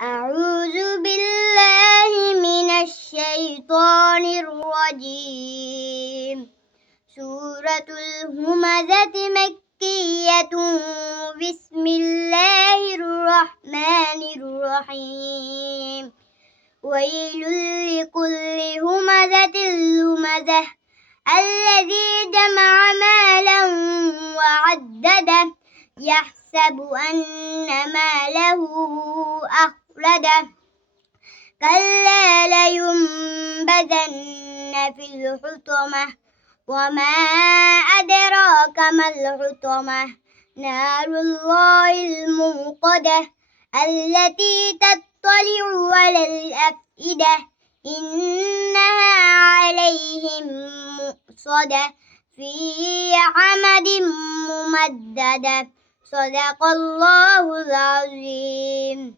أعوذ بالله من الشيطان الرجيم. سورة الهمزة مكية. بسم الله الرحمن الرحيم. ويل لكل همزة لمزة الذي جمع مالا وعدده يحسب أن ماله أخلده كلا لينبذن في الحطمة وما أدراك ما الحطمة نار الله الموقدة التي تطلع على الأفئدة إنها عليهم مؤصدة في عمد ممددة صدق الله العظيم.